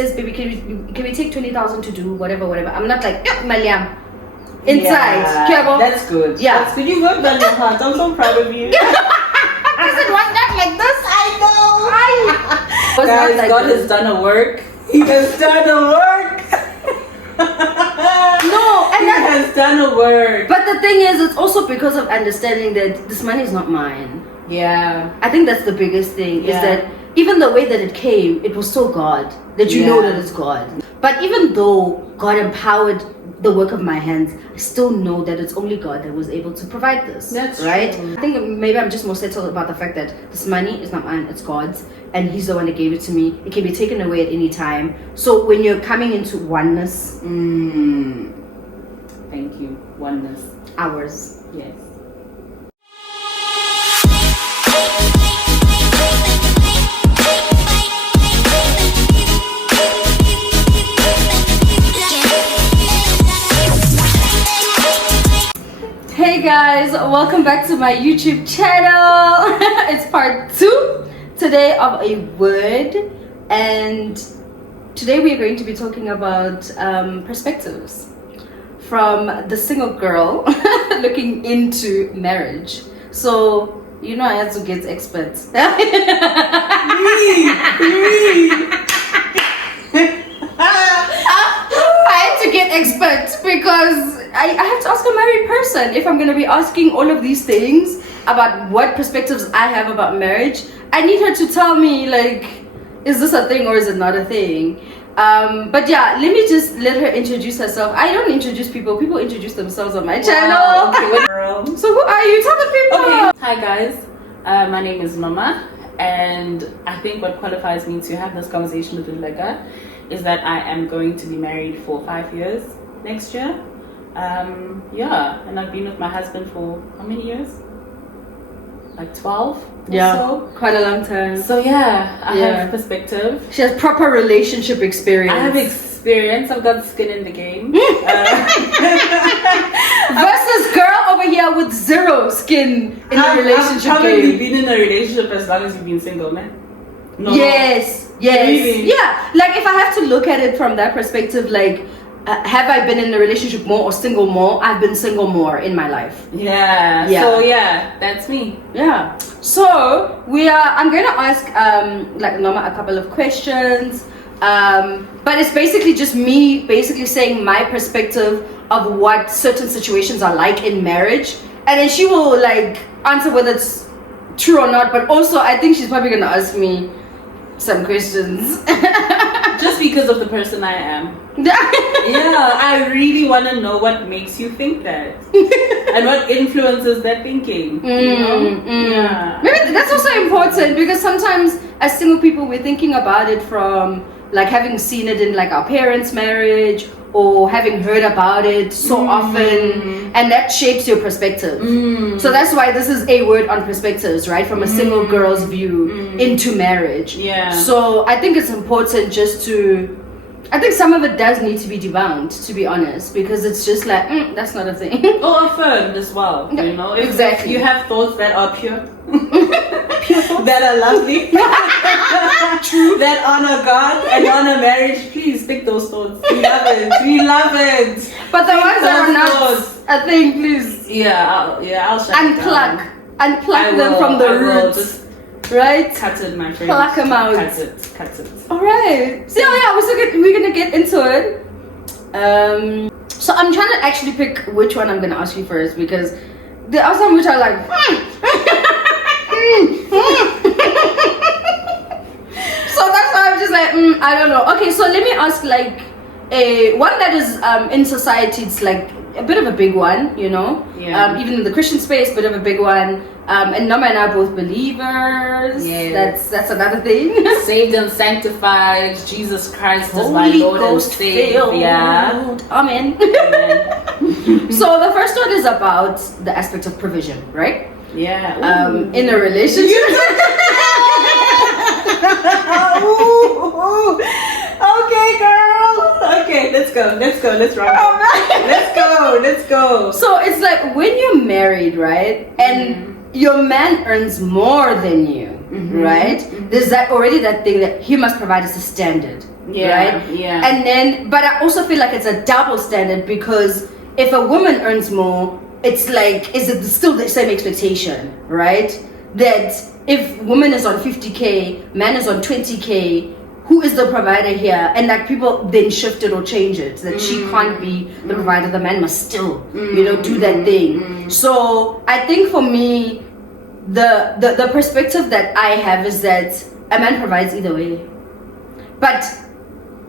says, baby, can we take 20,000 to do whatever, I'm not like, Maliam. Inside. Yeah, that's good. Yeah. That's good. You worked on your heart. I'm so proud of you. Because it was not like this. I know. Guys, like God has done a work. He has done a work. No, and he has done a work. But the thing is, it's also because of understanding that this money is not mine. Yeah. I think that's the biggest thing, is that even the way that it came, it was still God. That you know that it's God. But even though God empowered the work of my hands, I still know that it's only God that was able to provide this. That's right. True. I think maybe I'm just more settled about the fact that this money is not mine, it's God's, and He's the one that gave it to me. It can be taken away at any time. So when you're coming into oneness, thank you. Oneness. Ours. Yes. Hey guys, welcome back to my YouTube channel. It's part 2 today of a word, and today we are going to be talking about perspectives from the single girl looking into marriage. So you know I had to get experts. I had to get experts because I have to ask a married person if I'm going to be asking all of these things about what perspectives I have about marriage. I need her to tell me, like, is this a thing or is it not a thing? But yeah, let me just let her introduce herself. I don't introduce people introduce themselves on my channel. Okay, So who are you? Tell the people. Okay. Hi guys, my name is Noma, and I think what qualifies me to have this conversation with Ulega is that I am going to be married for 5 years next year. And I've been with my husband for how many years? Like 12 Yeah, or so. quite a long time. So yeah, I have perspective. She has proper relationship experience. I have experience. I've got skin in the game. Versus girl over here with zero skin in the relationship I've probably game. been in a relationship as long as you've been single, man. No. Yes. Really? Yeah. Like if I have to look at it from that perspective, like have I been in a relationship more or single more? I've been single more in my life. Yeah. So yeah, that's me. Yeah. So I'm going to ask like Noma a couple of questions. But it's basically just me basically saying my perspective of what certain situations are like in marriage, and then she will like answer whether it's true or not. But also I think she's probably going to ask me some questions. Just because of the person I am. Yeah, I really want to know what makes you think that and what influences that thinking. Yeah. Maybe that's also important, because sometimes as single people we're thinking about it from like having seen it in like our parents' marriage or having heard about it so often, and that shapes your perspective. So that's why this is a word on perspectives, right? From a single girl's view into marriage. Yeah. So I think it's important just to, I think some of it does need to be debunked, to be honest, because it's just like, that's not a thing. Or affirmed as well, you know? If Exactly. you have thoughts that are pure, that are lovely, true, that honor God and honor marriage, please pick those thoughts. We love it. We love it. But the ones that are not thoughts. a thing, please. I'll shut it down. Unplug them from the roots. Just right? cut it, my friend. Pluck them out. Cut it. Alright. So yeah, we're gonna get into it. So I'm trying to actually pick which one I'm gonna ask you first, because there are some which are like so that's why I'm just like I don't know. Okay, so let me ask like a one that is in society. It's like a bit of a big one, you know. Yeah. Even in the Christian space, bit of a big one. And Noma and I are both believers. Yeah. That's another thing. Saved and sanctified. Jesus Christ is my Holy Lord Ghost and Savior. filled. Yeah. Amen. So the first one is about the aspect of provision, right? Yeah. In a relationship. Okay, girl. Okay, let's go. Let's rock. Let's go. So it's like when you're married, right? And your man earns more than you, right? There's that thing that he must provide as a standard, right? Yeah. And then, but I also feel like it's a double standard, because if a woman earns more, it's like, is it still the same expectation, right? That if woman is on 50K, man is on 20K, who is the provider here? And like people then shift it or change it, that she can't be the provider, the man must still do that thing. So I think for me, the perspective that I have is that a man provides either way, but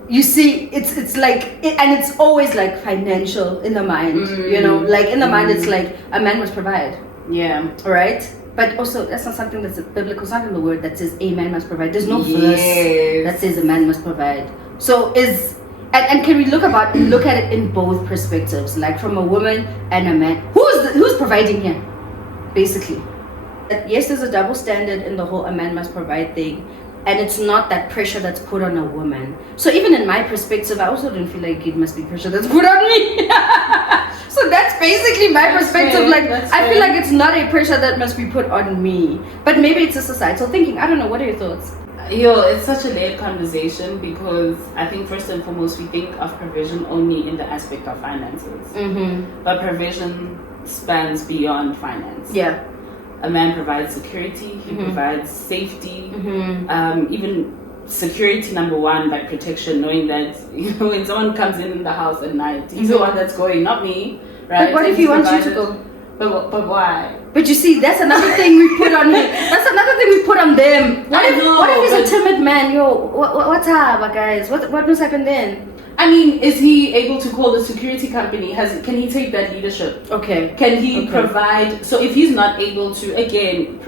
you see, it's like and it's always like financial in the mind, like in the mind it's like a man must provide, right? But also, that's not something that's biblical. It's not in the word that says a man must provide. There's no verse that says a man must provide. So and can we look at it in both perspectives, like from a woman and a man? Who's providing here, basically? Yes, there's a double standard in the whole a man must provide thing, and it's not that pressure that's put on a woman. So even in my perspective, I also don't feel like it must be pressure that's put on me. So that's basically my perspective. I feel like it's not a pressure that must be put on me, but maybe it's a societal thinking. I don't know. What are your thoughts? It's such a layered conversation, because I think first and foremost we think of provision only in the aspect of finances, but provision spans beyond finance. Yeah. A man provides security, he provides safety, even security number one, by protection, knowing that when someone comes in the house at night, he's the one that's going, not me, right? But what if he wants you to go? But why? But you see, that's another thing we put on him. That's another thing we put on them. What if he's a timid man? What's up, guys? What must happen then? I mean, is he able to call the security company? Can he take that leadership? Okay. Can he provide? So if he's not able to, again,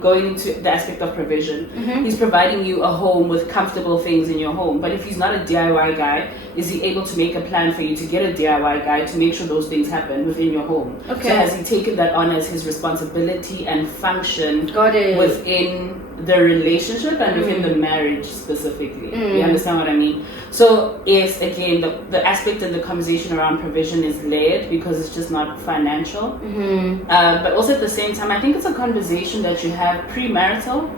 going into the aspect of provision, he's providing you a home with comfortable things in your home. But if he's not a DIY guy, is he able to make a plan for you to get a DIY guy to make sure those things happen within your home? Okay. So has he taken that on as his responsibility and function within the relationship and within the marriage specifically? You understand what I mean? So yes, again, the aspect of the conversation around provision is layered, because it's just not financial. But also at the same time, I think it's a conversation that you have premarital,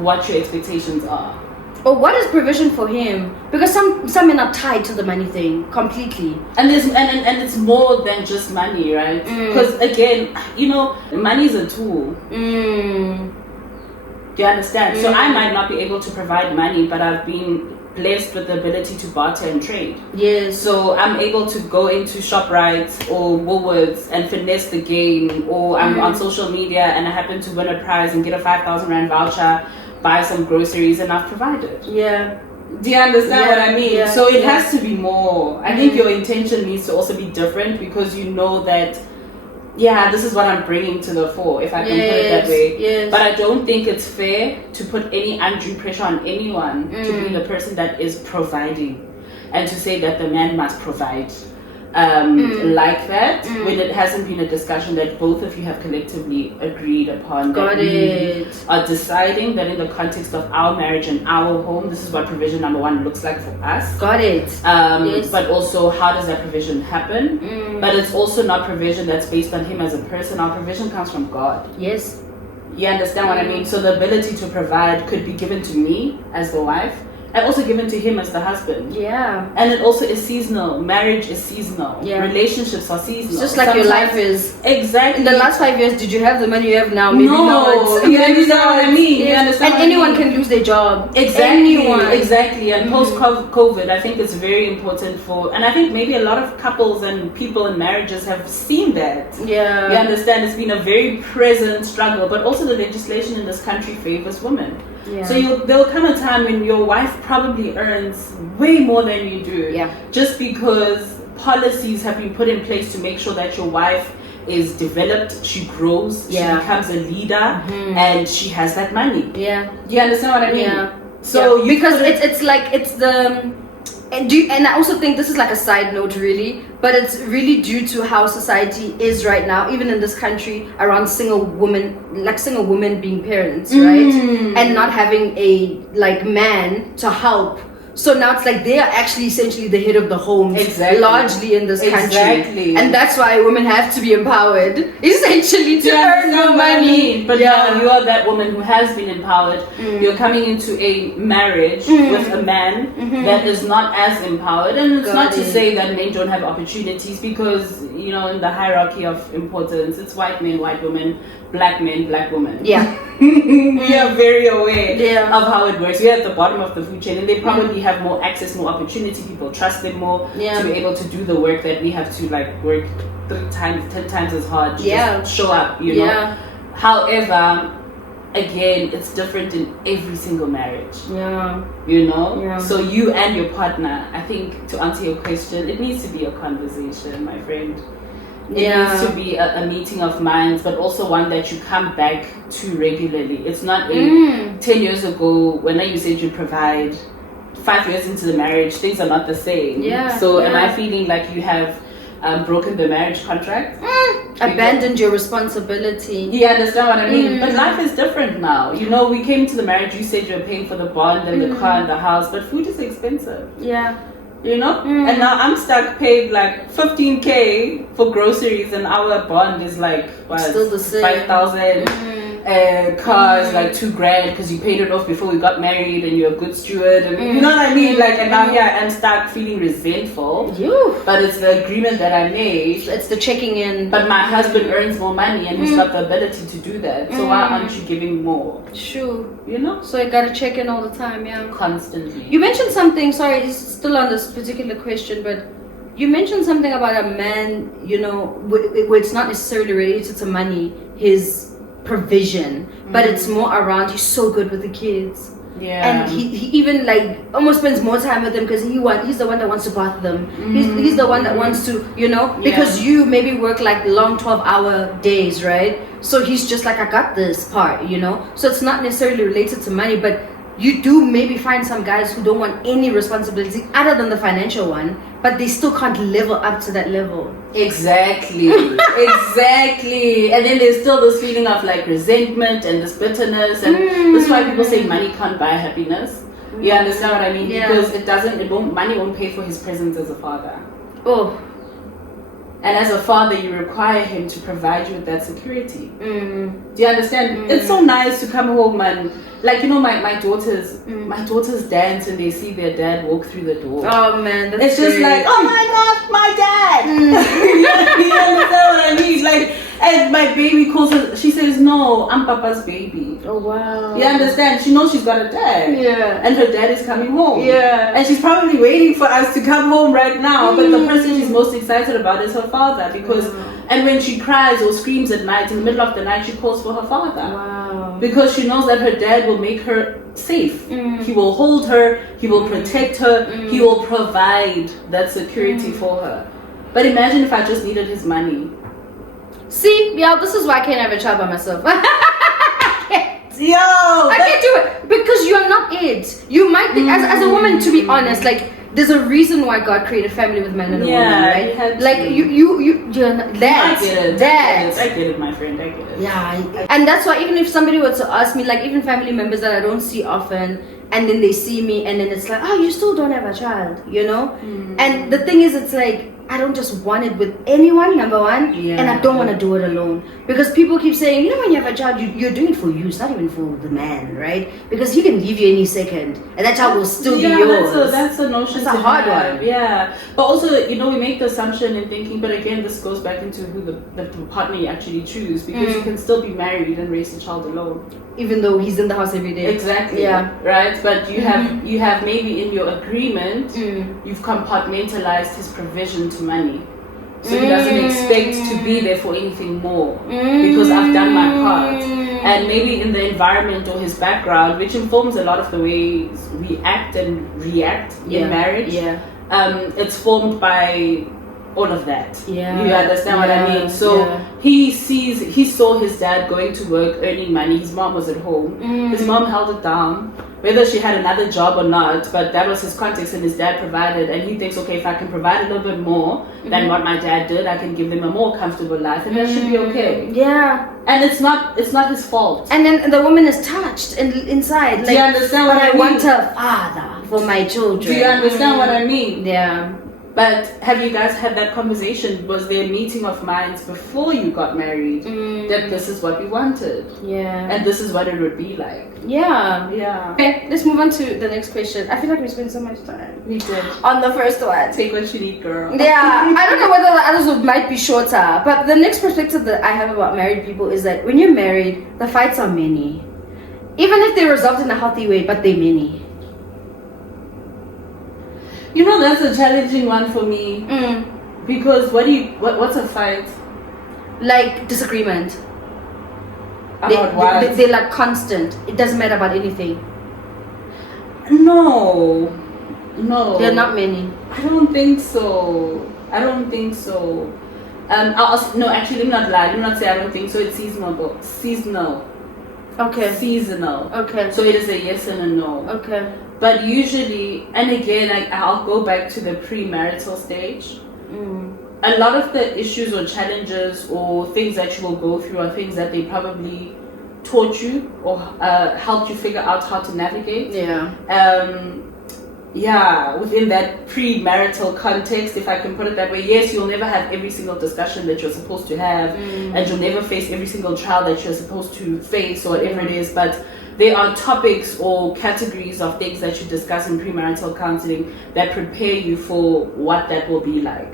what your expectations are. Or what is provision for him? Because some men are tied to the money thing completely. And it's more than just money, right? Because again, money is a tool. Do you understand? So I might not be able to provide money, but I've been blessed with the ability to barter and trade. Yes. So I'm able to go into ShopRite or Woolworths and finesse the game, or I'm on social media and I happen to win a prize and get a 5,000 Rand voucher, buy some groceries, and I've provided. Yeah. Do you understand what I mean? Yeah. So it has to be more. I think your intention needs to also be different, because you know that, this is what I'm bringing to the fore, if I can put it that way. Yes. But I don't think it's fair to put any undue pressure on anyone to be the person that is providing, and to say that the man must provide like that, when it hasn't been a discussion that both of you have collectively agreed upon. Got it. Are deciding that in the context of our marriage and our home, this is what provision number one looks like for us. Got it. Yes. But also, how does that provision happen? But it's also not provision that's based on him as a person. Our provision comes from God. Yes. You understand what I mean? So the ability to provide could be given to me as the wife, and also given to him as the husband. Yeah. And it also is seasonal. Marriage is seasonal. Yeah. Relationships are seasonal. It's just like your life is. Exactly. In the last 5 years, did you have the money you have now? Maybe no. not. You understand what I mean? Yes. You understand and anyone can lose their job. Exactly. Anyone. Exactly. And post-COVID, I think it's very important and I think maybe a lot of couples and people in marriages have seen that. Yeah. You understand? It's been a very present struggle, but also the legislation in this country favors women. Yeah. So there'll come a time when your wife probably earns way more than you do. Yeah. Just because policies have been put in place to make sure that your wife is developed, she grows, she becomes a leader, and she has that money. Yeah. Do you understand what I mean? Yeah. So because it's the and I also think this is like a side note really, but it's really due to how society is right now, even in this country, around single women being parents, right? And not having a man to help So now it's like they are actually essentially the head of the home, largely in this country. Exactly. And that's why women have to be empowered, essentially, to earn more money. But now you are that woman who has been empowered. You're coming into a marriage with a man that is not as empowered. And it's not to say that men don't have opportunities, because, you know, in the hierarchy of importance, it's white men, white women, black men, black women. Yeah. We are very aware of how it works. We're at the bottom of the food chain, and they probably have more access, more opportunity. People trust them more to be able to do the work that we have to, like, work 3 times, 10 times as hard to just show up, you know. However, again, it's different in every single marriage. You know? So you and your partner, I think, to answer your question, it needs to be a conversation, my friend. It needs to be a meeting of minds, but also one that you come back to regularly. It's not 10 years ago when you said you provide, 5 years into the marriage, things are not the same. So am I feeling like you have broken the marriage contract? Abandoned your responsibility. You understand what I mean? But life is different now. You know, we came to the marriage, you said you're paying for the bond and the car and the house, but food is expensive. You know? And now I'm stuck paid like 15K for groceries, and our bond is like, what, still the same. 5,000. Cars like $2,000 because you paid it off before we got married, and you're a good steward, and you know what I mean? Like, and now here I am stuck feeling resentful. But it's the agreement that I made. It's the checking in. But my husband earns more money, and he's got the ability to do that. So why aren't you giving more? Sure. You know? So I gotta check in all the time, Constantly. You mentioned something, sorry, it's still on this particular question, but you mentioned something about a man, you know, where it's not necessarily related to money, his provision, but it's more around he's so good with the kids. And he even like almost spends more time with them because he's the one that wants to bath them. He's the one that wants to, you know, because you maybe work like long 12-hour days, right? So he's just like, I got this part, you know. So it's not necessarily related to money, but you do maybe find some guys who don't want any responsibility other than the financial one, but they still can't level up to that level. Exactly. Exactly. And then there's still this feeling of like resentment and this bitterness, and that's why people say money can't buy happiness. You understand what I mean? Because money won't pay for his presence as a father. And as a father, you require him to provide you with that security. Do you understand? It's so nice to come home and, like, you know, my daughters dance and they see their dad walk through the door. Oh man, that's it's just like, oh my gosh, my dad. You understand what I mean? Like, and my baby calls her, she says, no, I'm Papa's baby. Oh wow. You understand? She knows she's got a dad. And her dad is coming home. And she's probably waiting for us to come home right now. But the person she's most excited about is her father, because and when she cries or screams at night, in the middle of the night, she calls for her father. Because she knows that her dad will make her safe. He will hold her, he will protect her, he will provide that security for her. But imagine if I just needed his money. See, this is why I can't have a child by myself. I I can't do it because you're not it. You might think, as a woman, to be honest, like there's a reason why God created family with man and a woman, right? Like you're not, that. I get it, my friend. I get it. And that's why even if somebody were to ask me, like even family members that I don't see often, and then they see me, and then it's like, oh, you still don't have a child, you know? And the thing is, it's like, I don't just want it with anyone, number one, and I don't want to do it alone. Because people keep saying, you know, when you have a child, you're doing it for you, it's not even for the man, right? Because he can leave you any second, and that child will still be yours. That's a notion. That's a hard one. Yeah. But also, you know, we make the assumption in thinking, but again, this goes back into who the partner you actually choose, because you can still be married and raise the child alone. Even though he's in the house every day. Exactly. Right? But you have maybe in your agreement, you've compartmentalized his provision to money. So he doesn't expect to be there for anything more because I've done my part. And maybe in the environment or his background, which informs a lot of the ways we act and react in marriage, it's formed by all of that. Yeah. You understand what I mean? So he saw his dad going to work, earning money. His mom was at home. His mom held it down, whether she had another job or not, but that was his context, and his dad provided. And he thinks, okay, if I can provide a little bit more than what my dad did, I can give them a more comfortable life, and that should be okay. Yeah. And it's not his fault. And then the woman is touched inside. Like, do you understand what I mean? I want a father for my children. Do you understand what I mean? Yeah. But have you guys had that conversation? Was there a meeting of minds before you got married that this is what we wanted? Yeah. And this is what it would be like? Yeah. Yeah. Okay, let's move on to the next question. I feel like we spent so much time. We did. On the first one. Take what you need, girl. Yeah. I don't know whether the others might be shorter, but the next perspective that I have about married people is that when you're married, the fights are many. Even if they're resolved in a healthy way, but they're many. You know, that's a challenging one for me. Because what's a fight? Like disagreement. About what? They're like constant. It doesn't matter about anything. No. There are not many. I don't think so. No, actually, let me not lie. Let me not say I don't think so. It's seasonal. Okay. Seasonal. Okay. So it is a yes and a no. Okay. But usually, and again, I'll go back to the premarital stage. A lot of the issues or challenges or things that you will go through are things that they probably taught you or helped you figure out how to navigate. Within that premarital context, if I can put it that way. Yes, you'll never have every single discussion that you're supposed to have, and you'll never face every single trial that you're supposed to face or whatever it is, but there are topics or categories of things that you discuss in premarital counseling that prepare you for what that will be like.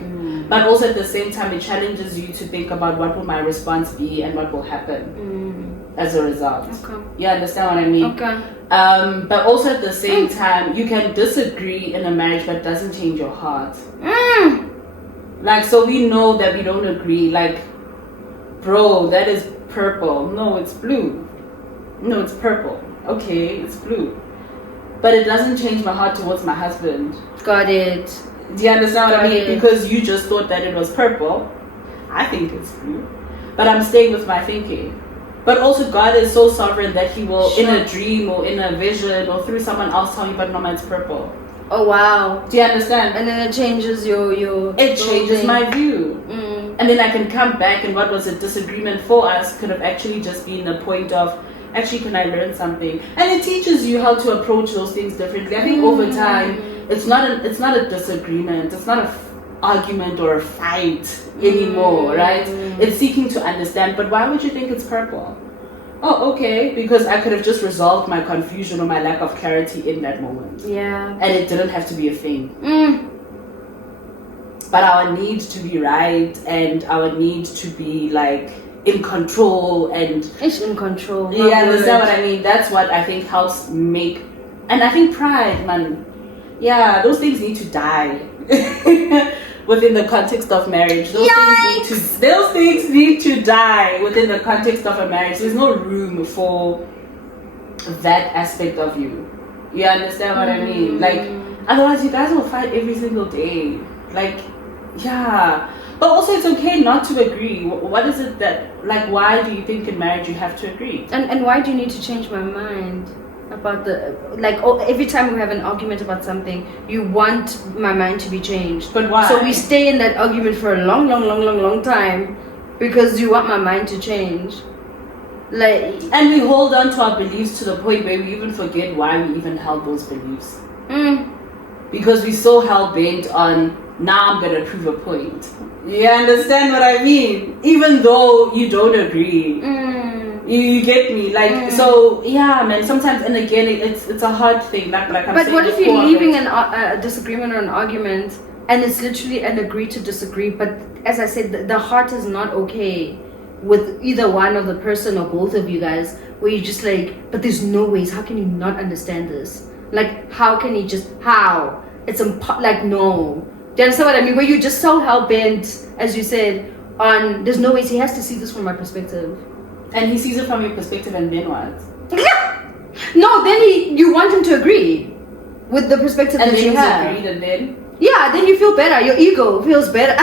But also at the same time, it challenges you to think about what will my response be and what will happen as a result. Okay. You understand what I mean? Okay. But also at the same time, you can disagree in a marriage, but it doesn't change your heart. Like, so we know that we don't agree. Like, bro, that is purple. No, it's blue. No, it's purple. Okay, it's blue. But it doesn't change my heart towards my husband. Got it. Do you understand what I mean? Because you just thought that it was purple. I think it's blue. But I'm staying with my thinking. But also God is so sovereign that He will, in a dream or in a vision or through someone else, tell you, but Noma, it's purple. Oh, wow. Do you understand? And then it changes your it changes my view. And then I can come back, and what was a disagreement for us could have actually just been a point of, actually, can I learn something? And it teaches you how to approach those things differently. I think over time, it's not a disagreement. It's not a argument or a fight anymore, right? It's seeking to understand. But why would you think it's purple? Oh, okay, because I could have just resolved my confusion or my lack of clarity in that moment. Yeah. And it didn't have to be a thing. But our need to be right and our need to be like in control and it's in control. You understand what I mean? That's what I think helps make, and I think pride, man. Yeah, those things need to die within the context of marriage. Those things need to die within the context of a marriage. There's no room for that aspect of you. You understand what I mean? Like, otherwise you guys will fight every single day. Like, yeah. But also it's okay not to agree. What is it that, like, why do you think in marriage you have to agree? And why do you need to change my mind about every time we have an argument about something, you want my mind to be changed. But why? So we stay in that argument for a long time because you want my mind to change. And we hold on to our beliefs to the point where we even forget why we even held those beliefs. Because we're so hell-bent on, now I'm going to prove a point. You understand what I mean? Even though you don't agree. You get me? So, yeah, man, sometimes, and again, it's a hard thing. Like I'm but saying, what if you're leaving a disagreement or an argument and it's literally an agree to disagree, but as I said, the heart is not okay with either one of the person or both of you guys, where you just but there's no ways, how can you not understand this? How can he just, how? It's no. Do you understand what I mean? Where you're just so hell-bent, as you said, on, there's no ways, he has to see this from my perspective. And he sees it from your perspective, and then what? No, then you want him to agree with the perspective that you have. Agreed, and then? Yeah, then you feel better. Your ego feels better.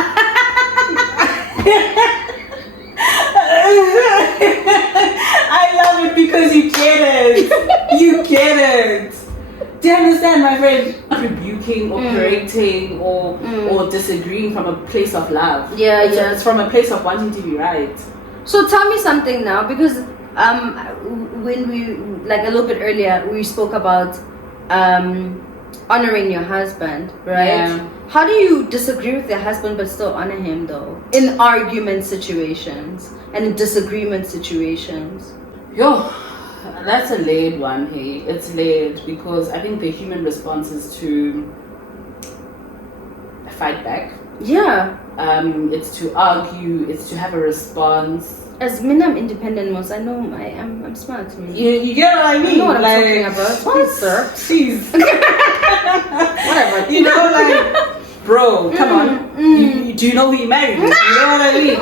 I love it because you get it. You get it. Do you understand, my friend? Rebuking or correcting or disagreeing from a place of love. Yeah, It's from a place of wanting to be right. So tell me something now, because when we, like a little bit earlier, we spoke about honoring your husband, right? Yeah. How do you disagree with your husband but still honor him though? In argument situations and in disagreement situations. Yo, that's a layered one, hey. It's layered because I think the human response is to fight back. Yeah. It's to argue, it's to have a response. As I'm independent most, I know I'm smart. You get what I mean? I know what I'm talking about. Please, sir. Jeez. Whatever. You know, like, bro, come on. Do you know who you married? You know what I mean?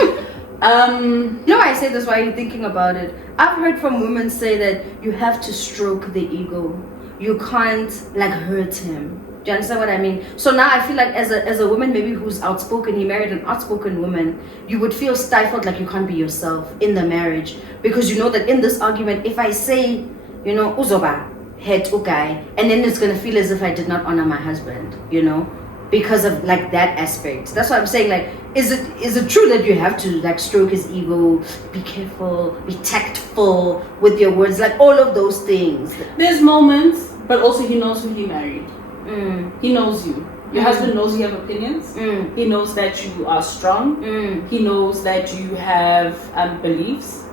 You know why I say this? Why are you thinking about it? I've heard from women say that you have to stroke the ego. You can't like hurt him. Do you understand what I mean? So now I feel like as a woman maybe who's outspoken, he married an outspoken woman, you would feel stifled, like you can't be yourself in the marriage, because you know that in this argument, if I say, you know, uzoba, head guy, and then it's gonna feel as if I did not honor my husband, you know, because of like that aspect. That's what I'm saying. Like, is it true that you have to like stroke his ego, be careful, be tactful with your words, like all of those things? There's moments, but also he knows who he married. He knows you. Your husband knows you have opinions. He knows that you are strong. He knows that you have beliefs.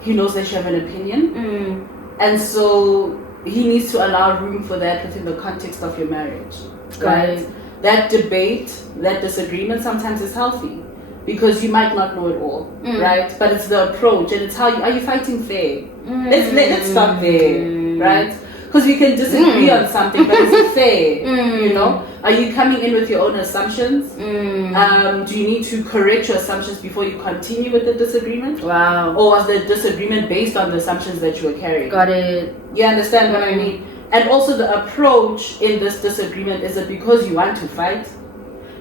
He knows that you have an opinion. And so he needs to allow room for that within the context of your marriage. Right? That debate, that disagreement sometimes is healthy because you might not know it all, right? But it's the approach and it's how are you fighting fair? Let's start there, right? Because we can disagree on something, but is it fair? You know, are you coming in with your own assumptions? Do you need to correct your assumptions before you continue with the disagreement? Wow. Or was the disagreement based on the assumptions that you were carrying? Got it. You understand what I mean? And also the approach in this disagreement, is it because you want to fight?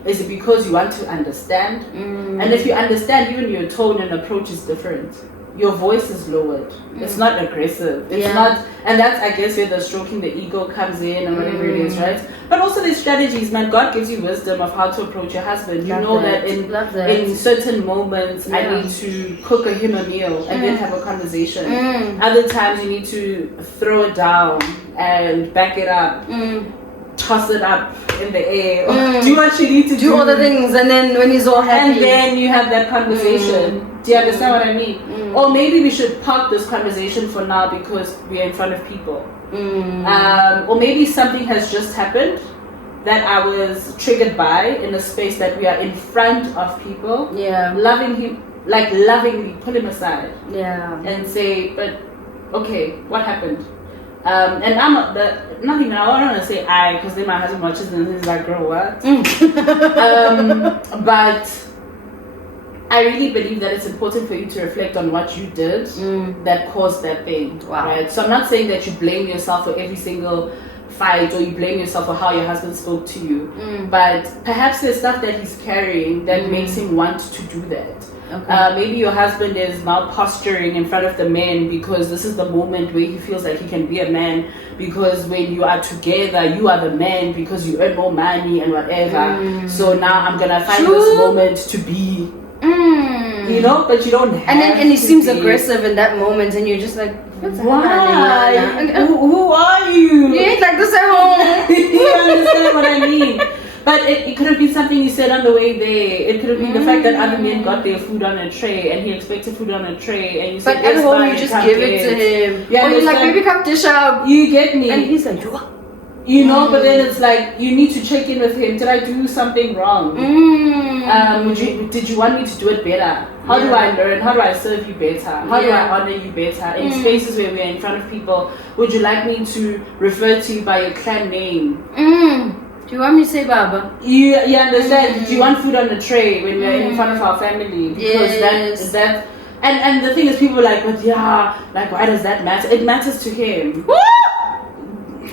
Is it because you want to understand? And if you understand, even your tone and approach is different. Your voice is lowered. It's not aggressive. It's not, and that's, I guess, where the stroking the ego comes in and whatever it is, right? But also these strategies, man, God gives you wisdom of how to approach your husband. You know that in certain moments, I need to cook him a meal and then have a conversation. Other times you need to throw it down and back it up. Toss it up in the air, do what you need to do all the things, and then when he's all happy, and then you have that conversation. Do you understand what I mean? Or maybe we should park this conversation for now because we are in front of people. Or maybe something has just happened that I was triggered by in a space that we are in front of people. Loving him, like lovingly pull him aside. And say, but okay, what happened? And I'm not even, I don't want to say I, because then my husband watches and he's like, girl, what? But I really believe that it's important for you to reflect on what you did that caused that thing. Right? So I'm not saying that you blame yourself for every single fight or you blame yourself for how your husband spoke to you, but perhaps there's stuff that he's carrying that makes him want to do that. Maybe your husband is now posturing in front of the men because this is the moment where he feels like he can be a man, because when you are together you are the man because you earn more money and whatever. So now I'm gonna find this moment to be, you know, but you don't have and he seems aggressive in that moment and you're just like, why? Who are you? You ain't like this at home. You understand what I mean? But it could have been something you said on the way there. It could have been the fact that other men got their food on a tray and he expected food on a tray, and you said, but at home you just give it to him. Or you're like, baby, come dish up. You get me? And he's like, you know, but then it's like you need to check in with him. Did I do something wrong? Did you want me to do it better? How do I learn? How do I serve you better? How do I honor you better? In spaces where we are in front of people, would you like me to refer to you by your clan name? Do you want me to say Baba? You understand? Do you want food on the tray when we're in front of our family? Because that and the thing is, people are like, but yeah, like why does that matter? It matters to him. Woo!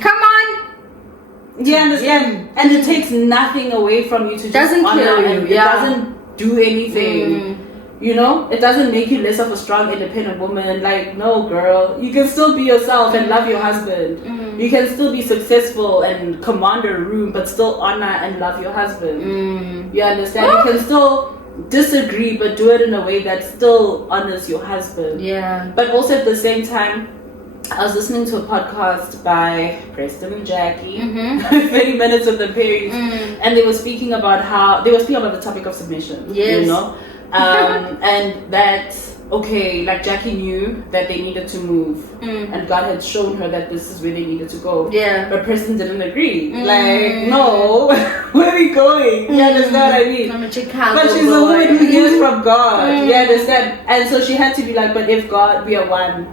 Come on! Do you understand? And it takes nothing away from you to just doesn't honor kill you. and it doesn't do anything. You know, it doesn't make you less of a strong, independent woman. Like, no, girl, you can still be yourself and love your husband. You can still be successful and command a room, but still honor and love your husband. You understand? You can still disagree, but do it in a way that still honors your husband. Yeah. But also at the same time, I was listening to a podcast by Preston and Jackie, 30 minutes with the Perrys, and they were speaking about the topic of submission. Yes. You know? And that, okay, like Jackie knew that they needed to move, and God had shown her that this is where they needed to go. Yeah. But Preston didn't agree. Like, no, where are we going? You understand what I mean? I'm a Chicago But she's a woman who hears from God. You understand? And so she had to be like, but if God, we are one.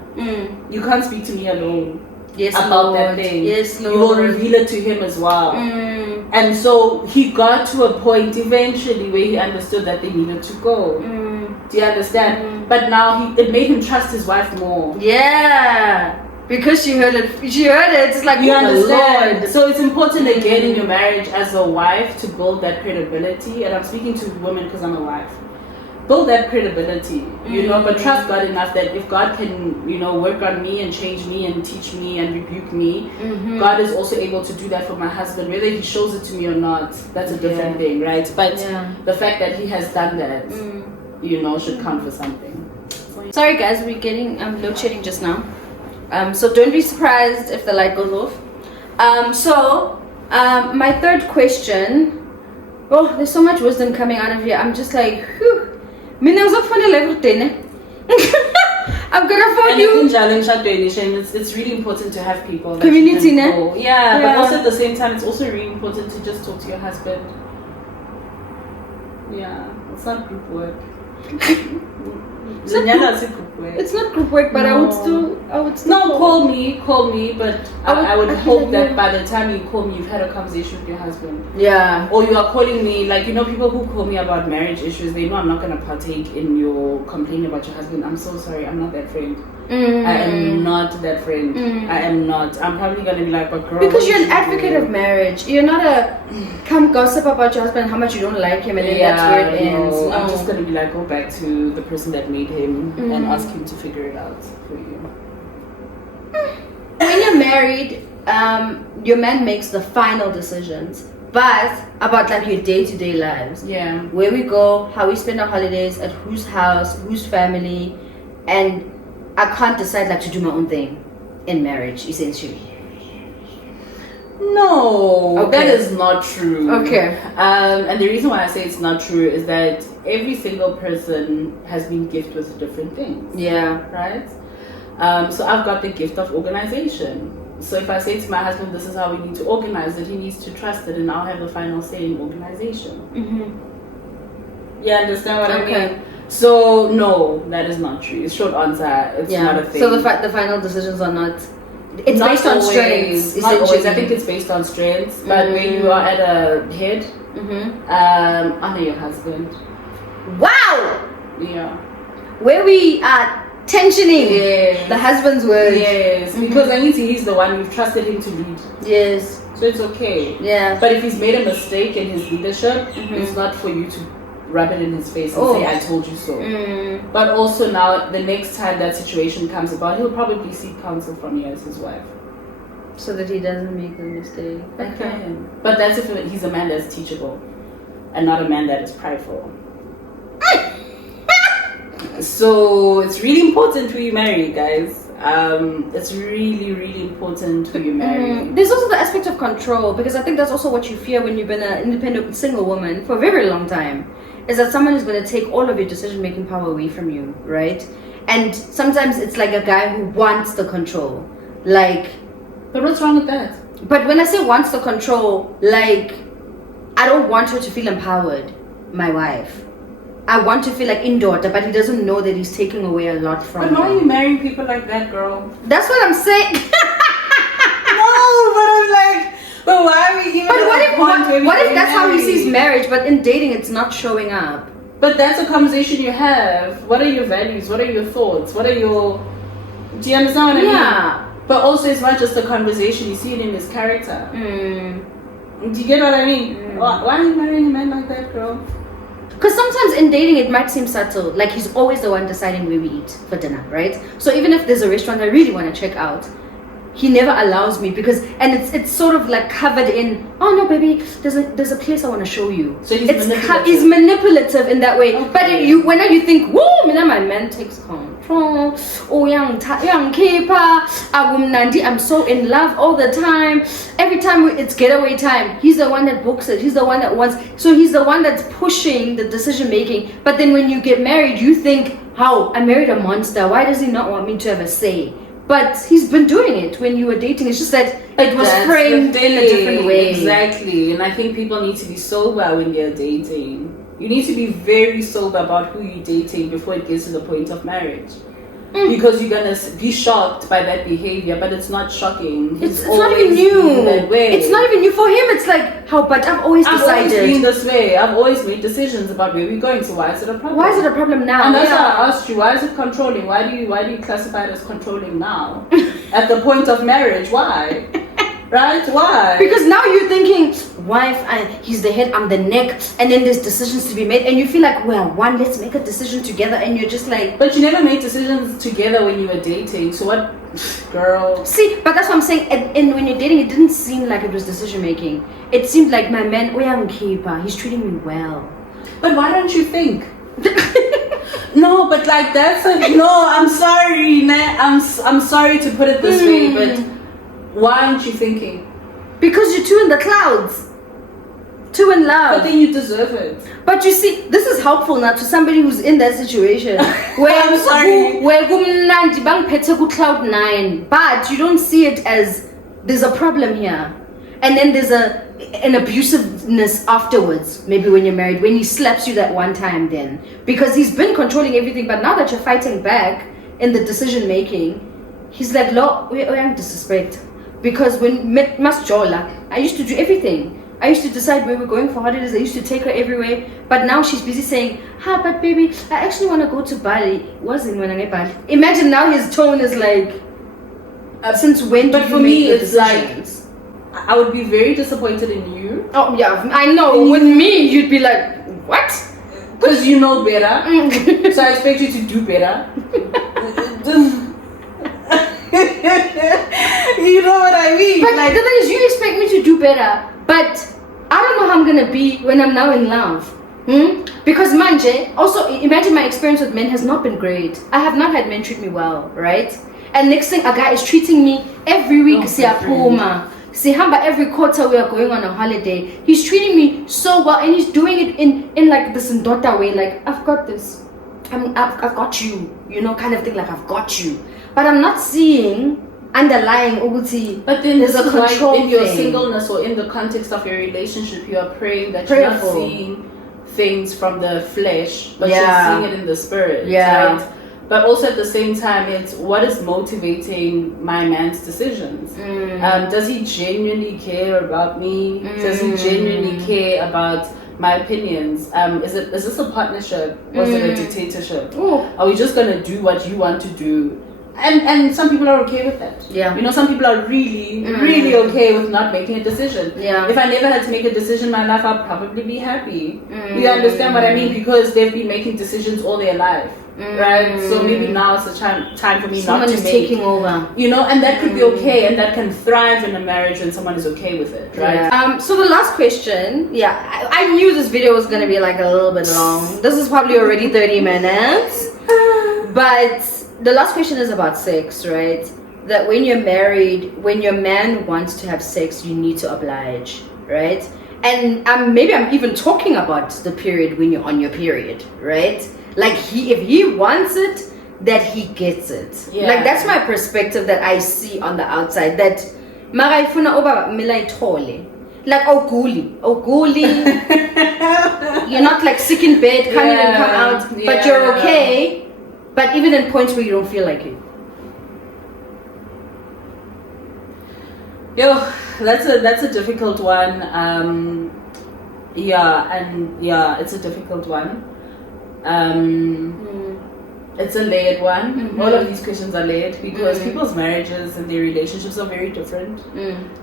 You can't speak to me alone. Yes, about Lord. that thing. Yes, Lord. You will reveal it to him as well. And so he got to a point eventually where he understood that they needed to go. Do you understand? But now it made him trust his wife more. Yeah. Because she heard it. It's like, you understand? Lord. So it's important again in your marriage as a wife to build that credibility. And I'm speaking to women because I'm a wife. Build that credibility, you know, but trust God enough that if God can, you know, work on me and change me and teach me and rebuke me, God is also able to do that for my husband, whether he shows it to me or not. That's a different thing, right? But the fact that he has done that, you know, should count for something. Sorry guys, we're getting load shedding just now. So don't be surprised if the light goes off. So my third question, oh, there's so much wisdom coming out of here. I'm just like, whew. I'm gonna phone you. It's really important to have people. Community, yeah, but also at the same time, it's also really important to just talk to your husband. Yeah, it's not group work. It's not group work, but no. I would still no, call me, but I would hope that by the time you call me, you've had a conversation with your husband. Yeah. Or you are calling me, like, you know, people who call me about marriage issues, they know I'm not going to partake in your complaining about your husband. I'm so sorry, I'm not that friend. I am not that friend. I am not. I'm probably going to be like, but girl. Because you're an advocate of marriage. You're not a come gossip about your husband, how much you don't like him, and then that's where it ends. No. I'm just going to be like, go back to the person that made him and ask him to figure it out for you. When you're married, your man makes the final decisions. But about like your day-to-day lives. Yeah. Where we go, how we spend our holidays, at whose house, whose family, and I can't decide like to do my own thing in marriage, essentially. No, that is not true. Okay. And the reason why I say it's not true is that every single person has been gifted with different things. Yeah. Right? So I've got the gift of organization. So if I say to my husband, this is how we need to organize it, he needs to trust it, and I'll have the final say in organization. You understand what I mean? So no, that is not true. Short answer, it's not a thing. So the final decisions are not. It's not based always, on strengths. Not always. I think it's based on strengths. But when you are at a head, honor your husband. Wow. Yeah. Where we are tensioning the husband's words. Yes. Because I need to. He's the one you've trusted him to lead. Yes. So it's okay. Yeah. But if he's made a mistake in his leadership, it's not for you to rub it in his face and say, I told you so. But also now, the next time that situation comes about, he'll probably seek counsel from you as his wife. So that he doesn't make the mistake. Okay. But that's if he's a man that's teachable and not a man that is prideful. So it's really important who you marry, guys. It's really, really important who you marry. There's also the aspect of control, because I think that's also what you fear when you've been an independent single woman for a very long time, is that someone is going to take all of your decision-making power away from you, right? And sometimes it's like a guy who wants the control. Like, but what's wrong with that? But when I say wants the control, like, I don't want her to feel empowered, my wife. I want to feel like in-daughter, but he doesn't know that he's taking away a lot from her. But why are you marrying people like that, girl? That's what I'm saying. No, but I'm like, but why are we even? But what if that's how he sees marriage, but in dating it's not showing up? But that's a conversation you have. What are your values? What are your thoughts? What are your... Do you understand what I mean? Yeah. But also, it's not just a conversation. You see it in his character. Do you get what I mean? Why are you marrying a man like that, girl? Because sometimes in dating it might seem subtle, like he's always the one deciding where we eat for dinner, right? So even if there's a restaurant I really want to check out, he never allows me because, and it's sort of like covered in, oh no baby, there's a place I want to show you. So he's he's manipulative in that way. Okay. But whenever you think, whoa, my man takes control. Oh, young keeper, I'm so in love all the time. Every time it's getaway time, he's the one that books it. He's the one that wants. So he's the one that's pushing the decision making. But then when you get married, you think, how? I married a monster. Why does he not want me to have a say? But he's been doing it when you were dating. It's just that it was framed in a different way. Exactly. And I think people need to be sober when they're dating. You need to be very sober about who you're dating before it gets to the point of marriage. Because you're going to be shocked by that behavior, but it's not shocking. It's not even new. That way. It's not even new. For him, it's like, how, but I've always decided. I've always been this way. I've always made decisions about where we're going, so why is it a problem? Why is it a problem now? And that's why I asked you, why is it controlling? Why do you classify it as controlling now? At the point of marriage, why? Right? Why? Because now you're thinking, wife, he's the head, I'm the neck, and then there's decisions to be made, and you feel like, well, let's make a decision together, and you're just like... But you never made decisions together when you were dating, so what, girl? See, but that's what I'm saying, and when you're dating, it didn't seem like it was decision making. It seemed like my man, he's treating me well. But why don't you think? No, but like no, I'm sorry, I'm sorry to put it this way, but why aren't you thinking? Because you're too in the clouds, too in love. But then you deserve it. But you see, this is helpful now to somebody who's in that situation where I'm sorry, where cloud nine, but you don't see it as there's a problem here, and then there's an abusiveness afterwards. Maybe when you're married, when he slaps you that one time, then because he's been controlling everything, but now that you're fighting back in the decision making, he's like, "Lo, we disrespect." Because when Mas I used to do everything. I used to decide where we're going for holidays. I used to take her everywhere. But now she's busy saying, but baby, I actually want to go to Bali. Wasn't when I Bali. Imagine now his tone is like, since when do you make the decisions? Like, I would be very disappointed in you. Oh yeah, I know. With me, you'd be like, what? Because you know better. So I expect you to do better. You know what I mean? But like, the thing is, you expect me to do better, but I don't know how I'm gonna be when I'm now in love. Because manje, also imagine my experience with men has not been great. I have not had men treat me well, right? And next thing, a guy is treating me every week. Siyapuma, sihamba every quarter we are going on a holiday. He's treating me so well, and he's doing it in like this ndota way, like I've got this, I've got you, you know, kind of thing, like I've got you. But I'm not seeing underlying uguti. But then there's a control in your thing. Singleness or in the context of your relationship, you are praying that you're not seeing things from the flesh, but you're seeing it in the spirit. Yeah. Right? But also at the same time, it's what is motivating my man's decisions. Does he genuinely care about me? Does he genuinely care about my opinions? Is this a partnership or is it a dictatorship? Ooh. Are we just gonna do what you want to do? And some people are okay with that. Yeah. You know, some people are really, really okay with not making a decision. Yeah. If I never had to make a decision in my life, I'll probably be happy. You understand what I mean? Because they've been making decisions all their life. Right? So maybe now it's a time for me someone not to is make. Taking over. You know, and that could be okay, and that can thrive in a marriage when someone is okay with it, right? Yeah. So the last question, I knew this video was gonna be like a little bit long. This is probably already 30 minutes. But the last question is about sex, right? That when you're married, when your man wants to have sex, you need to oblige, right? And maybe I'm even talking about the period when you're on your period, right? Like if he wants it, that he gets it. Yeah. Like that's my perspective that I see on the outside. That mara ifuna oba mila ithole. Like oguli. You're not like sick in bed, come in and come out, but you're okay. But even in points where you don't feel like it. Yo, that's a difficult one. It's a difficult one. It's a layered one. Mm-hmm. All of these questions are layered because people's marriages and their relationships are very different.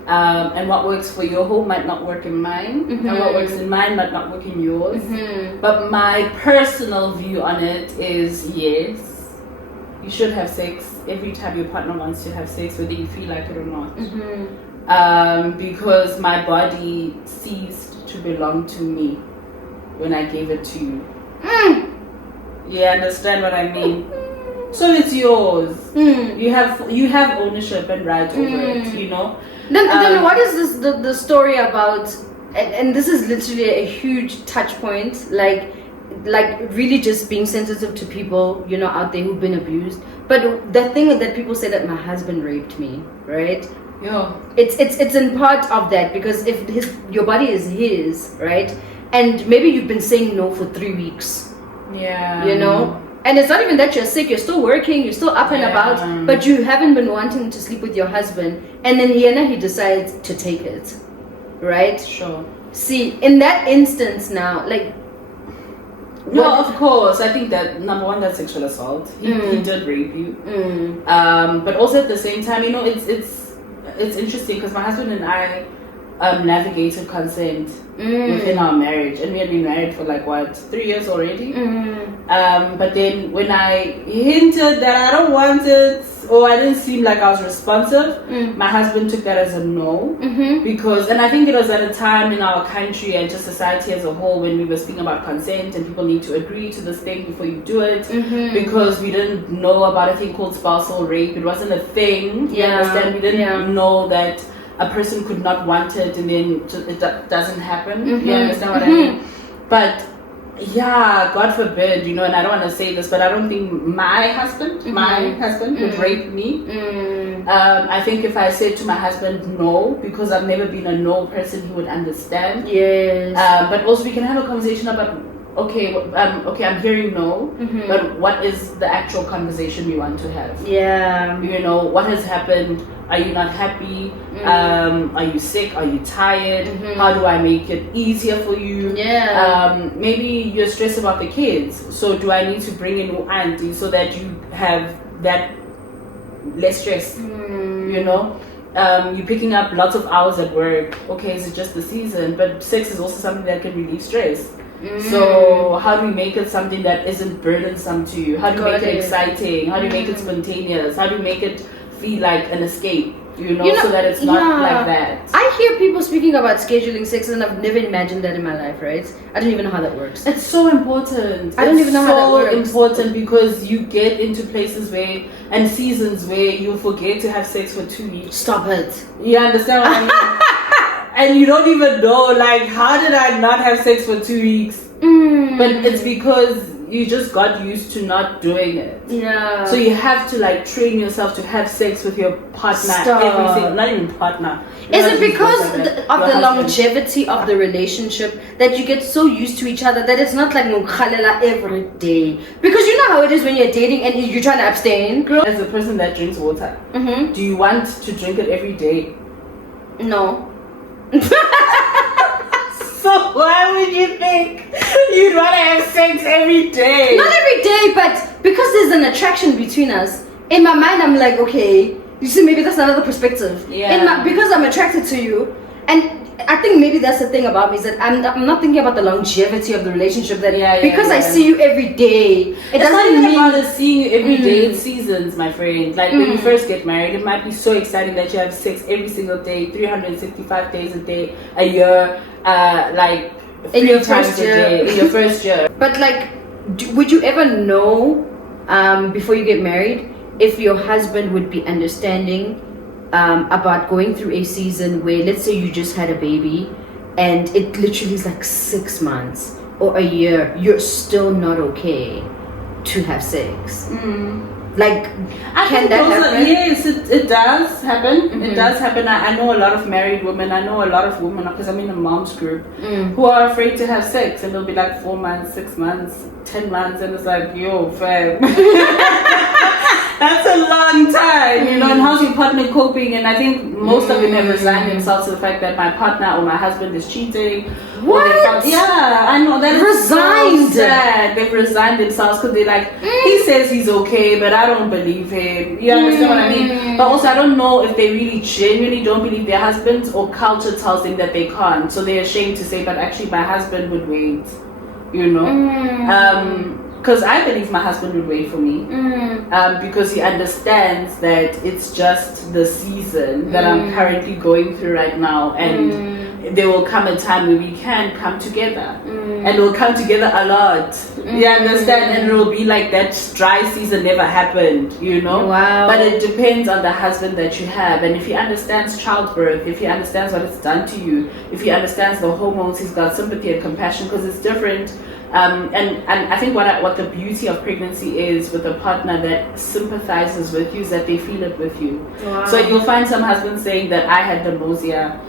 And what works for your home might not work in mine, and what works in mine might not work in yours. But my personal view on it is yes, you should have sex every time your partner wants to have sex, whether you feel like it or not. Because my body ceased to belong to me when I gave it to you. You understand what I mean? So it's yours. You have ownership and right over it, you know? Then what is this the story about? And this is literally a huge touch point, like really just being sensitive to people, you know, out there who've been abused. But the thing that people say that my husband raped me, right? Yeah. It's in part of that, because if your body is his, right? And maybe you've been saying no for 3 weeks. Yeah. You know? And it's not even that you're sick, you're still working, you're still up and about, but you haven't been wanting to sleep with your husband, and then he decides to take it. Right? Sure. See, in that instance now, like, no, of course. I think that number one, that's sexual assault. He did rape you. But also at the same time, you know, it's interesting because my husband and I navigated consent within our marriage, and we had been married for 3 years already. But then when I hinted that I don't want it, or I didn't seem like I was responsive, my husband took that as a no. Because, and I think it was at a time in our country and just society as a whole when we were speaking about consent and people need to agree to this thing before you do it, because we didn't know about a thing called spousal rape. It wasn't a thing. You understand? We didn't know that a person could not want it and then it doesn't happen. You understand what I mean? But yeah, God forbid, you know, and I don't want to say this, but I don't think my husband would rape me. I think if I said to my husband no, because I've never been a no person, he would understand. Yes. But also we can have a conversation about, okay, I'm hearing no, but what is the actual conversation we want to have? Yeah. You know, what has happened? Are you not happy? Are you sick? Are you tired? How do I make it easier for you? Yeah. Maybe you're stressed about the kids. So do I need to bring in your auntie so that you have that less stress? You know? You're picking up lots of hours at work. Okay, is it just the season? But sex is also something that can relieve stress. So how do we make it something that isn't burdensome to you? How do you make it exciting? How do you make it spontaneous? How do you make it feel like an escape? You know, so that it's not like that. I hear people speaking about scheduling sex, and I've never imagined that in my life, right? I don't even know how that works. It's so important. I don't even know how that works. It's so important because you get into places where, and seasons where you forget to have sex for 2 weeks. Stop it. You understand what I mean? And you don't even know, how did I not have sex for 2 weeks? But it's because you just got used to not doing it. Yeah. So you have to train yourself to have sex with your partner every single, not even partner. Is it because of the longevity of the relationship that you get so used to each other that it's not like mukhalela every day? Because you know how it is when you're dating and you're trying to abstain, girl. As a person that drinks water, do you want to drink it every day? No. So why would you think you'd want to have sex every day? Not every day, but because there's an attraction between us. In my mind, I'm like, okay, you see, maybe that's another perspective. Yeah. Because I'm attracted to you, and I think maybe that's the thing about me, is that I'm not thinking about the longevity of the relationship. That because I see you every day, it doesn't not even mean about seeing you every day. It's seasons, my friend. Like when you first get married, it might be so exciting that you have sex every single day, 365 days a day, a year, in your first year. In your first year. But would you ever know before you get married if your husband would be understanding about going through a season where, let's say, you just had a baby and it literally is 6 months or a year, you're still not okay to have sex? Can that happen? Yes, it does happen. It does happen. I know a lot of married women. I know a lot of women, because I'm in a mom's group, who are afraid to have sex, and they'll be 4 months, 6 months, 10 months, and it's yo, fam. That's a long time, you know. And how's your partner coping? And I think most of them have resigned themselves to the fact that my partner or my husband is cheating. What? Yeah, I know that. Resigned. So sad. They've resigned themselves because they're like, he says he's okay, but I don't believe him. You understand what I mean? But also, I don't know if they really genuinely don't believe their husbands or culture tells them that they can't, so they're ashamed to say, but actually my husband would wait, you know. Because I believe my husband would wait for me, because he understands that it's just the season that I'm currently going through right now, and there will come a time where we can come together, and we'll come together a lot. You understand? And it will be like that dry season never happened, you know. Wow. But it depends on the husband that you have, and if he understands childbirth, if he understands what it's done to you, if he understands the hormones, he's got sympathy and compassion, because it's different. And I think what the beauty of pregnancy is with a partner that sympathizes with you is that they feel it with you. Wow. So you'll find some husbands saying that I had nausea,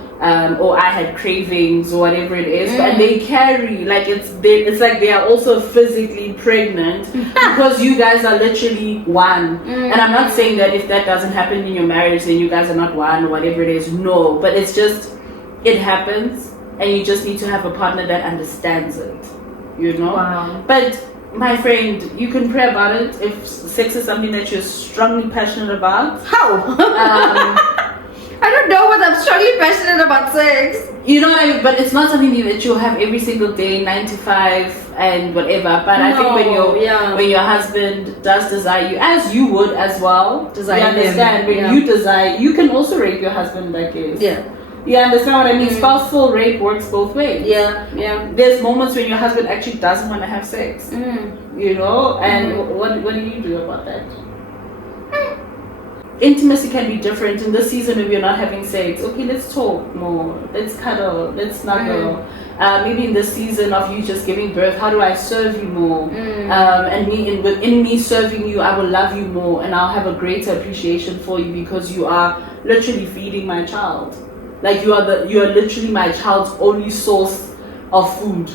or I had cravings or whatever it is, and they carry like it's like they are also physically pregnant because you guys are literally one. And I'm not saying that if that doesn't happen in your marriage then you guys are not one or whatever it is. No, but it's just it happens, and you just need to have a partner that understands it. You know. Wow. But my friend, you can pray about it if sex is something that you're strongly passionate about. How? I don't know, but I'm strongly passionate about sex. You know what I mean? But it's not something that you'll have every single day, 9 to 5 and whatever. But I think when your husband does desire you, as you would as well, Desire you understand, him. when you desire, you can also rape your husband in that case. Yeah. You understand what I mean? Spousal rape works both ways. Yeah. There's moments when your husband actually doesn't want to have sex. You know? And what do you do about that? Intimacy can be different. In this season when we're not having sex, okay, let's talk more. Let's cuddle. Let's snuggle. Maybe in the season of you just giving birth, how do I serve you more? And within me serving you, I will love you more, and I'll have a greater appreciation for you because you are literally feeding my child. Like you are literally my child's only source of food.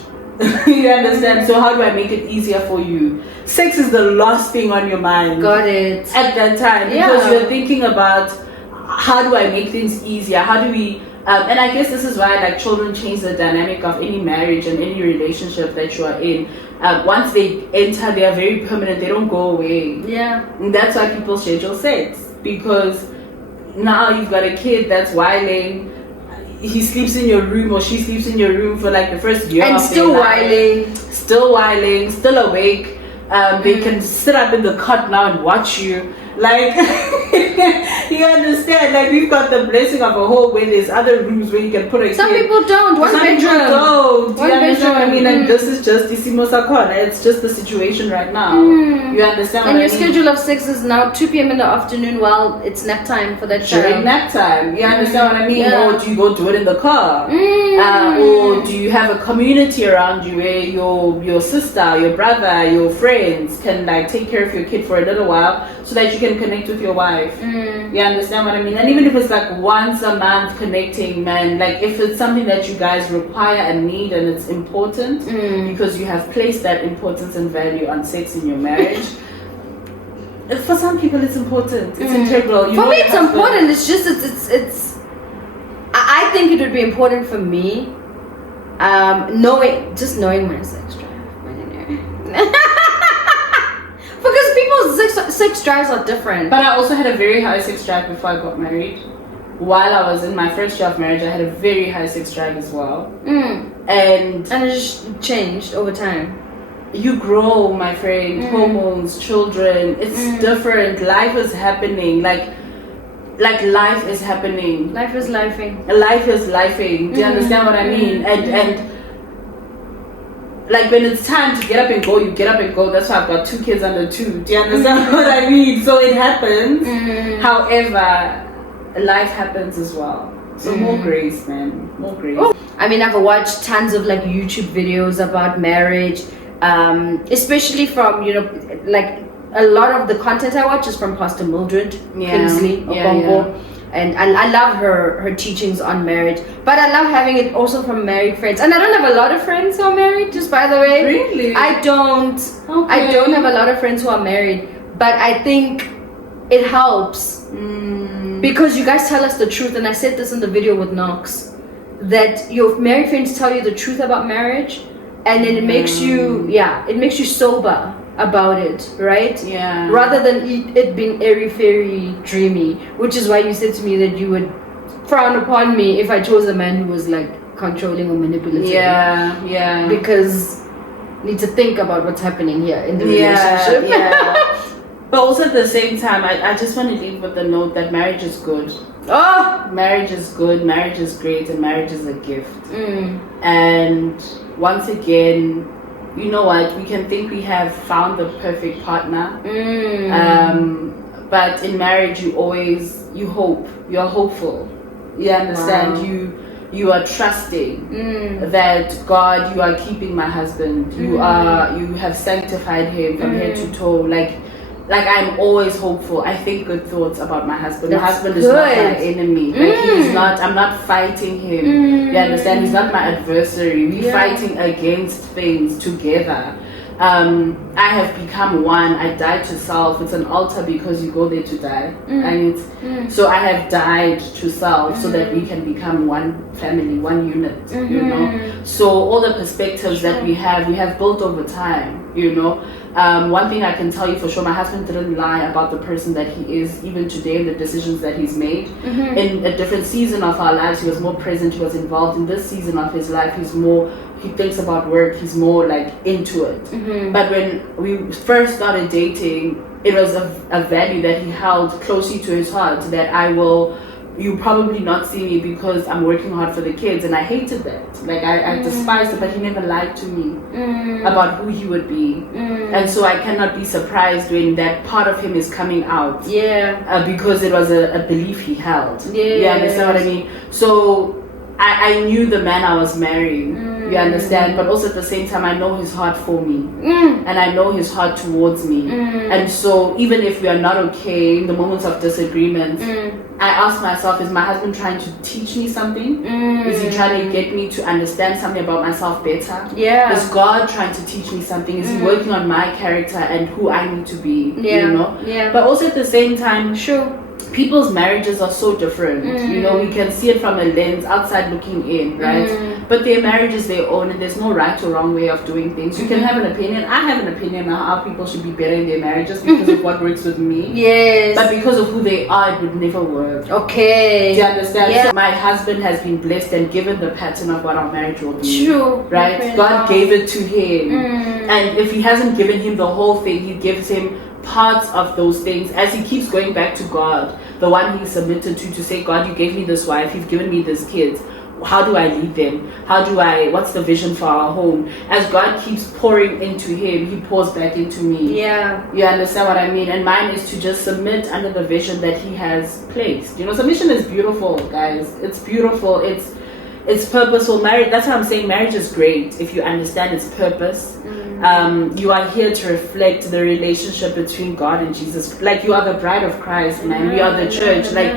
You understand? So how do I make it easier for you? Sex is the last thing on your mind. Got it. At that time, because you're thinking about how do I make things easier? How do we? And I guess this is why like children change the dynamic of any marriage and any relationship that you are in. Once they enter, they are very permanent. They don't go away. Yeah. And that's why people schedule sex, because now you've got a kid that's whiling. He sleeps in your room or she sleeps in your room for like the first year and of still their life. whiling, still awake. They can sit up in the cot now and watch you. Like, you understand? Like, we've got the blessing of a home where there's other rooms where you can put a Some kid. people don't. One Some bedroom. people don't. One You understand what I mean? bedroom. And this is just Isimo Sakona. It's just the situation right now. You understand what And I your mean? schedule of sex is now 2 p.m. in the afternoon while it's nap time for that During child. nap time. You understand what I mean? Yeah. Or do you go do it in the car? Or do you have a community around you where your sister, your brother, your friends can like take care of your kid for a little while so that you can connect with your wife? You understand what I mean? And even if it's like once a month connecting, man, like if it's something that you guys require and need and it's important because you have placed that importance and value on sex in your marriage. For some people it's important. It's integral. For me it's important. It's just it's I think it would be important for me knowing my sex drive. Because people's sex drives are different. But I also had a very high sex drive before I got married. While I was in my first year of marriage, I had a very high sex drive as well. And it just changed over time. You grow, my friend. Hormones, children. It's different. Life is happening. Like life is happening. Life is lifing. Life is lifing. Do you understand what I mean? And like when it's time to get up and go, you get up and go. That's why I've got 2 kids under 2. Do you understand what I mean? So it happens. However, life happens as well. So more grace, man. More grace. I mean, I've watched tons of like YouTube videos about marriage, especially from, you know, like a lot of the content I watch is from Pastor Mildred Kingsley Okongo. And I love her teachings on marriage, but I love having it also from married friends. And I don't have a lot of friends who are married, just by the way. Really? I don't have a lot of friends who are married, but I think it helps. Because you guys tell us the truth, and I said this in the video with Knox, that your married friends tell you the truth about marriage, and then it makes you sober about it, right? Yeah. Rather than it being airy fairy dreamy, which is why you said to me that you would frown upon me if I chose a man who was like controlling or manipulative. Yeah. Because you need to think about what's happening here in the relationship. Yeah. But also at the same time, I just want to leave with the note that marriage is good. Oh, marriage is good, marriage is great, and marriage is a gift. And once again, you know what, we can think we have found the perfect partner, but in marriage you hope, you're hopeful, you understand. You are trusting that God, you are keeping my husband, you have sanctified him from head to toe. Like I'm always hopeful. I think good thoughts about my husband. My husband is not my enemy. Like I'm not fighting him. You understand? He's not my adversary. We're fighting against things together. I have become one. I died to self. It's an altar because you go there to die. And so I have died to self so that we can become one family, one unit, you know. So all the perspectives that we have built over time, you know. One thing I can tell you for sure, my husband didn't lie about the person that he is, even today, and the decisions that he's made. In a different season of our lives, he was more present, he was involved. In this season of his life, he thinks about work, he's more like into it. But when we first started dating, it was a value that he held closely to his heart, that you probably not see me because I'm working hard for the kids, and I hated that. Like I despised it, but he never lied to me about who he would be. And so I cannot be surprised when that part of him is coming out. Because it was a belief he held. You understand what I mean? So I knew the man I was marrying. You understand? But also at the same time, I know his heart for me. And I know his heart towards me. And so even if we are not okay in the moments of disagreement, I ask myself, is my husband trying to teach me something? Is he trying to get me to understand something about myself better? Is God trying to teach me something? Is he working on my character and who I need to be? You know? But also at the same time, people's marriages are so different. You know, we can see it from a lens outside looking in, right? But their marriage is their own, and there's no right or wrong way of doing things. You can have an opinion. I have an opinion on how people should be better in their marriages because of what works with me. But because of who they are, it would never work. Okay. Do you understand? So my husband has been blessed and given the pattern of what our marriage will be. Right? God gave it to him. And if he hasn't given him the whole thing, he gives him parts of those things as he keeps going back to God, the one he submitted to say, God, you gave me this wife, you've given me these kids. How do I lead them? What's the vision for our home? As God keeps pouring into him, he pours back into me. You understand what I mean? And mine is to just submit under the vision that he has placed. You know, submission is beautiful, guys. It's beautiful. It's purposeful. Marriage, that's what I'm saying. Marriage is great if you understand its purpose. You are here to reflect the relationship between God and Jesus. Like, you are the bride of Christ, man. We are the church. Like,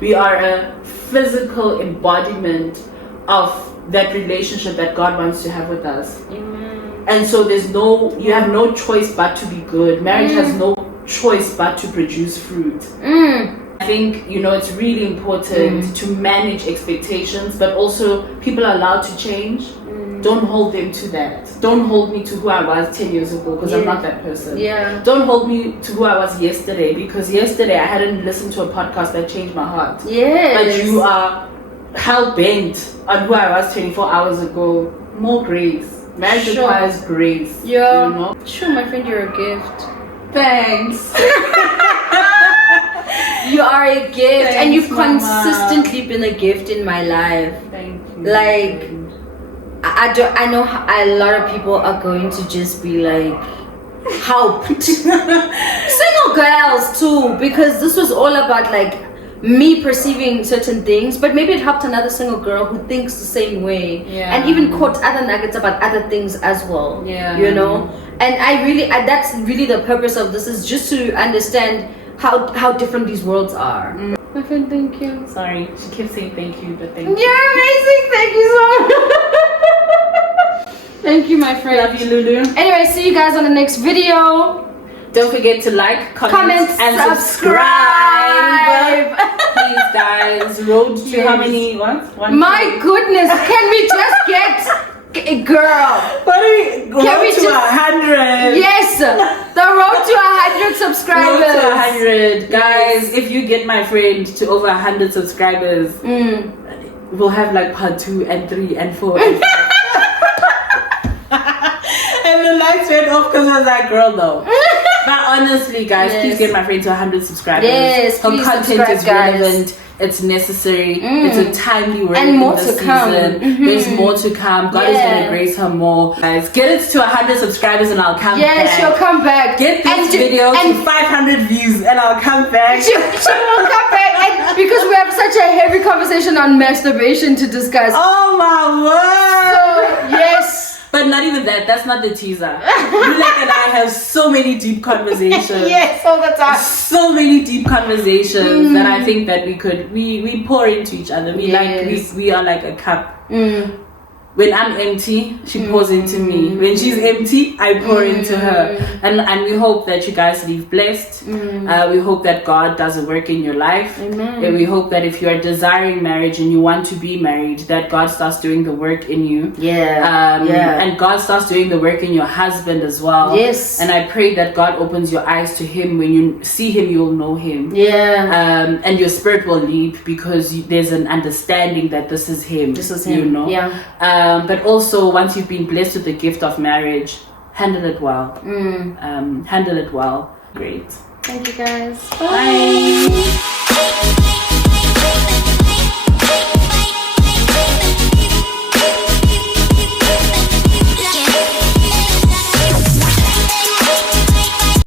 we are a physical embodiment of that relationship that God wants to have with us. And so you have no choice but to be good. Marriage has no choice but to produce fruit. I think, you know, it's really important to manage expectations, but also people are allowed to change. Don't hold them to that. Don't hold me to who I was 10 years ago, because I'm not that person. Don't hold me to who I was yesterday, because yesterday I hadn't listened to a podcast that changed my heart. But you are hell-bent on who I was 24 hours ago. More grace. Marriage requires grace. You know? My friend, you're a gift. Thanks. You are a gift. And you've consistently been a gift in my life. Thank you. Like, I know a lot of people are going to just be like, helped. Single girls too, because this was all about like me perceiving certain things, but maybe it helped another single girl who thinks the same way, and even caught other nuggets about other things as well. You know, and that's really the purpose of this, is just to understand how different these worlds are. My friend, thank you. Sorry, she keeps saying thank you, but thank you. You're amazing. Thank you so much. Thank you, my friend. Love you, Lulu. Anyway, see you guys on the next video. Don't forget to like, comment and subscribe. Please, guys. Road to how many? What? My goodness, can we just get a girl? What are we? Road to 100. Yes, the road to 100 subscribers. Road to 100, guys. If you get my friend to over 100 subscribers, we'll have like part 2 and 3 and 4 and 5. And the lights went off because I was like, girl, though. But honestly, guys, please get my friend to 100 subscribers. Yes, her please content is guys. relevant. It's necessary. It's a timely word and more in to the come. season. There's more to come. God is going to grace her more. Guys, get it to 100 subscribers and I'll come back. Yes, she'll come back. Get this video to 500 views and I'll come back. She will come back. And because we have such a heavy conversation on masturbation to discuss. Oh my word. So, yes. But not even that. That's not the teaser. Yulek and I have so many deep conversations. Yes, all the time. So many deep conversations that I think that we pour into each other. We are like a cup. When I'm empty, she pours into me. When she's empty, I pour into her. And we hope that you guys leave blessed. We hope that God does a work in your life. Amen. And we hope that if you are desiring marriage and you want to be married, that God starts doing the work in you. And God starts doing the work in your husband as well. Yes. And I pray that God opens your eyes to him. When you see him, you'll know him. And your spirit will leap because there's an understanding that this is him. This is him. You know? But also, once you've been blessed with the gift of marriage, handle it well. Handle it well. Great. Thank you, guys. Bye.